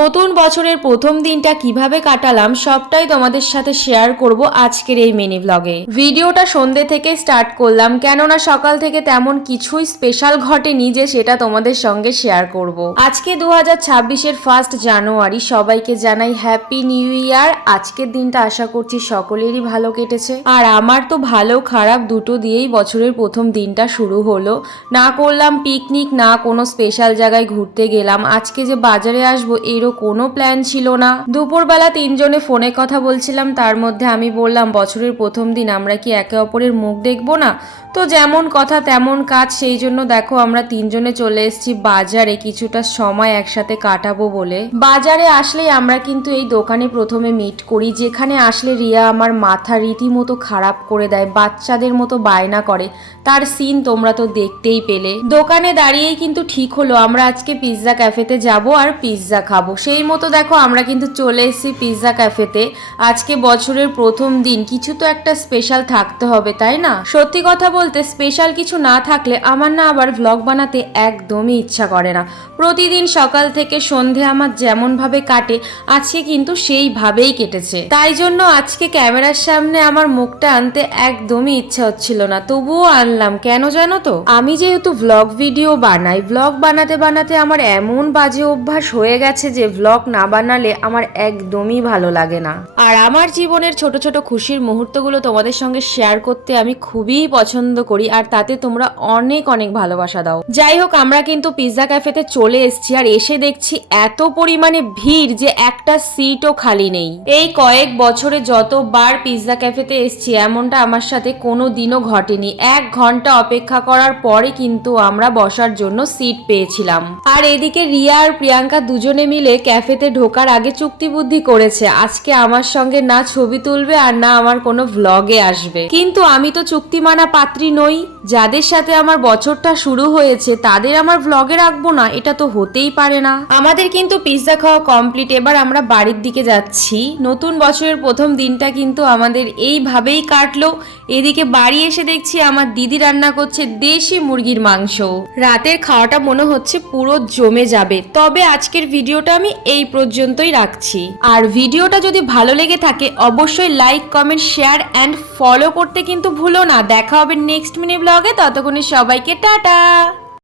নতুন বছরের প্রথম দিনটা কিভাবে কাটালাম সবটাই তোমাদের সাথে শেয়ার করব আজকের এই মিনি ব্লগে। ভিডিওটা সন্ধ্যে থেকে স্টার্ট করলাম, কেননা সকাল থেকে তেমন কিছুই স্পেশাল ঘটেনি যে সেটা তোমাদের সঙ্গে শেয়ার করব। আজকে 2026-এর 1 জানুয়ারি, সবাইকে জানাই হ্যাপি নিউ ইয়ার। আজকের দিনটা আশা করছি সকলেরই ভালো কেটেছে, আর আমার তো ভালো খারাপ দুটো দিয়েই বছরের প্রথম দিনটা শুরু হলো। না করলাম পিকনিক, না কোনো স্পেশাল জায়গায় ঘুরতে গেলাম। আজকে যে বাজারে আসবো এরও কোনো প্ল্যান ছিল না। দুপুরবেলা তিনজনে ফোনে কথা বলছিলাম, তার মধ্যে আমি বললাম বছরের প্রথম দিন আমরা কি একে অপরের মুখ দেখবো না? তো যেমন কথা তেমন কাজ, সেই জন্য দেখো আমরা তিনজনে চলে এসেছি বাজারে কিছুটা সময় একসাথে কাটাবো বলে। বাজারে আসলেই আমরা কিন্তু এই দোকানে প্রথমে মিট করি, যেখানে আসলে রিয়া আমার মাথা রীতিমতো খারাপ করে দেয়, বাচ্চাদের মতো বায়না করে। তার সিন তোমরা তো দেখতেই পেলে। দোকানে দাঁড়িয়েই কিন্তু ঠিক হলো আমরা আজকে পিৎজা ক্যাফেতে যাব আর পিৎজা খাবো। সেই মতো দেখো আমরা কিন্তু চলে এসেছি পিৎজা ক্যাফেতে। আজকে বছরের প্রথম দিন, কিছু তো একটা স্পেশাল থাকতে হবে, তাই না? সত্যি কথা বলতে স্পেশাল কিছু না থাকলে আমার না আবার ভ্লগ বানাতে একদমই ইচ্ছা করে না। প্রতিদিন সকাল থেকে সন্ধে আমার যেমন ভাবে কাটে আজকে কিন্তু সেইভাবেই কেটেছে। তাই জন্য আজকে ক্যামেরার সামনে আমার মুখটা আনতে একদমই ইচ্ছা হচ্ছিল না, তবুও আনলাম। কেন জানো তো? আমি যেহেতু ভ্লগ ভিডিও বানাই, ভ্লগ বানাতে বানাতে আমার এমন বাজে অভ্যাস হয়ে গেছে যে ভ্লগ না বানালে আমার একদমই ভালো লাগে না। আর আমার জীবনের ছোট ছোট খুশির মুহূর্তগুলো তোমাদের সঙ্গে শেয়ার করতে আমি খুবই পছন্দ করি, আর তাতে তোমরা অনেক অনেক ভালোবাসা দাও। যাই হোক, আমরা কিন্তু পিৎজা ক্যাফেতে চলে এসেছি, আর এসে দেখছি এত পরিমাণে ভিড় যে একটা সিটও খালি নেই। এই কয়েক বছরে যতবার পিৎজা ক্যাফেতে এসেছি এমনটা আমার সাথে কোনো দিনও ঘটেনি। 1 ঘন্টা অপেক্ষা করার পরে কিন্তু আমরা বসার জন্য সিট পেয়েছিলাম। আর এদিকে রিয়া আর প্রিয়াঙ্কা দুজনে মিলে ক্যাফেতে ঢোকার আগে চুক্তিবুদ্ধি করেছে আজকে আমার সঙ্গে না ছবি তুলবে আর না আমার কোনো ভ্লগে আসবে। কিন্তু আমি তো চুক্তি মানা পাত্রী নই। যাদের সাথে আমার বছরটা শুরু হয়েছে তাদের আমার ভ্লগে রাখবো না, এটা তো হতেই পারে না। আমাদের কিন্তু পিৎজা খাওয়া কমপ্লিট, এবার আমরা বাড়ির দিকে যাচ্ছি। নতুন বছরের প্রথম দিনটা কিন্তু আমাদের এইভাবেই কাটলো। এদিকে বাড়ি এসে দেখছি আমার দিদি রান্না করছে দেশি মুরগির মাংস। রাতের খাওয়াটা মনে হচ্ছে পুরো জমে যাবে। তবে আজকের ভিডিওটা আমি এই পর্যন্তই রাখছি। আর ভিডিওটা যদি ভালো লেগে থাকে অবশ্যই like, comment, share and follow করতে কিন্তু ভুলো না। দেখা হবে নেক্সট মিনি ব্লগে। ততক্ষণে সবাইকে টাটা।